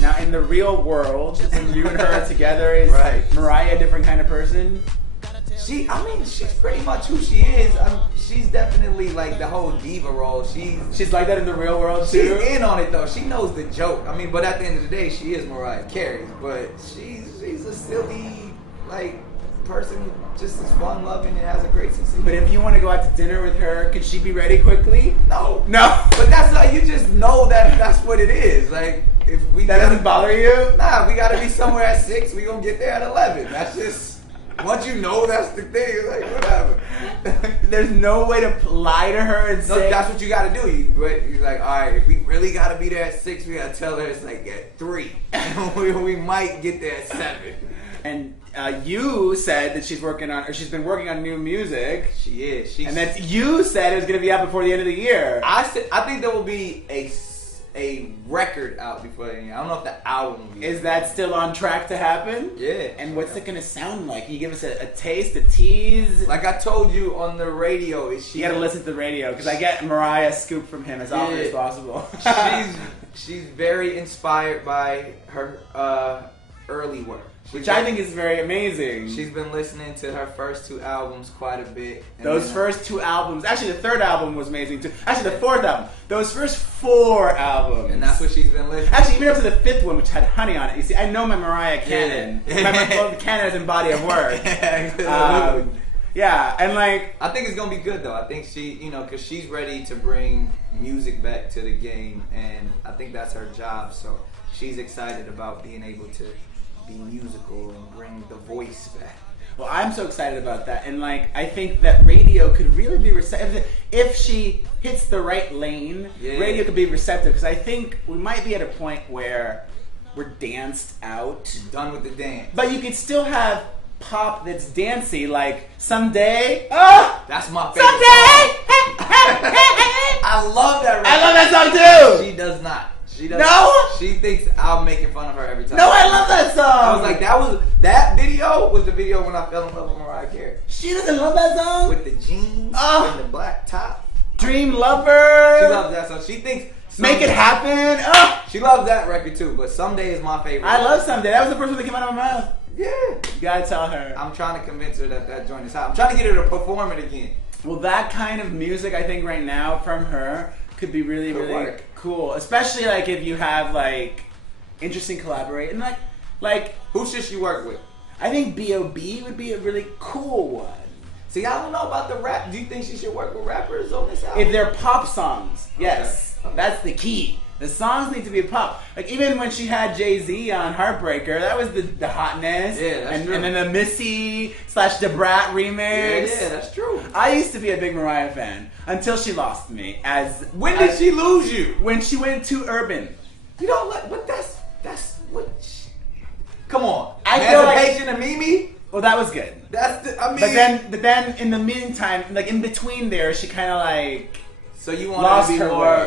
Now, in the real world, when you and her together, is Mariah a different kind of person? I mean, she's pretty much who she is. She's definitely like the whole diva role. She's like that in the real world too? She's in on it though. She knows the joke. I mean, but at the end of the day, she is Mariah Carey. But she's a silly, like, person, just as fun loving and has a great sense of humor. But if you want to go out to dinner with her, could she be ready quickly? No. But that's like, you just know that's what it is. Like, if that doesn't bother you? Nah, we gotta be somewhere at 6. We gonna get there at 11. That's just, once you know that's the thing, like, whatever. There's no way to lie to her and say. That's what you gotta do. You're like, all right, if we really gotta be there at 6, we gotta tell her it's like at 3. we might get there at 7. And you said that she's been working on new music. She is. And that you said it was going to be out before the end of the year. I think there will be a record out before the end of the year. I don't know if the album will be. Is that still on track to happen? Yeah. And what's it going to sound like? Can you give us a taste, a tease? Like I told you on the radio, you got to listen to the radio because I get Mariah scoop from him as often as possible. she's very inspired by her early work. Which I think is very amazing. She's been listening to her first 2 albums quite a bit. Those first 2 albums, actually the 3rd album was amazing too. Actually the 4th album. Those first 4 albums. And that's what she's been listening to. Actually, even up to the 5th one, which had Honey on it. You see, I know my Mariah canon. Yeah. My canon as in body of work. Yeah, and like... I think it's going to be good though. I think she, because she's ready to bring music back to the game. And I think that's her job. So she's excited about being able to be musical and bring the voice back. Well, I'm so excited about that, and like I think that radio could really be receptive if she hits the right lane. Yeah. Radio could be receptive because I think we might be at a point where we're danced out, done with the dance. But you could still have pop that's dancey, like Someday. Oh, that's my favorite. Someday. I love that. I love that song too. She does not. She doesn't. No? She thinks I'm making fun of her every time. No, I love that song. I was like, that video was the video when I fell in love with Mariah Carey. She doesn't love that song? With the jeans and the black top. Dream Lover. She loves that song. She thinks Make It Happen. She loves that record too, but Someday is my favorite. I love Someday. That was the first one that came out of my mouth. Yeah. You gotta tell her. I'm trying to convince her that joint is hot. I'm trying to get her to perform it again. Well, that kind of music, I think right now from her could be really, really cool. Especially like if you have like interesting collaboration. Like who should she work with? I think B.O.B. would be a really cool one. See, I don't know about the rap. Do you think she should work with rappers on this album? If they're pop songs, yes. Okay. That's the key. The songs need to be pop. Like even when she had Jay-Z on Heartbreaker, that was the hotness. Yeah, that's true. And then the Missy / the Brat remix. Yeah, that's true. I used to be a big Mariah fan until she lost me. When did she lose you? When she went too urban. You don't like, but that's what. Come on. I feel Emancipation and Mimi. Well, that was good. I mean. But then in the meantime, like in between there, she kind of like. So you want her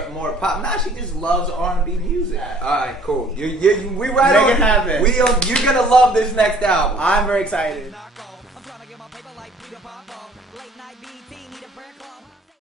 to be more pop? Nah, she just loves R&B music. All right, cool. We right on. Make it happen. You're gonna love this next album. I'm very excited.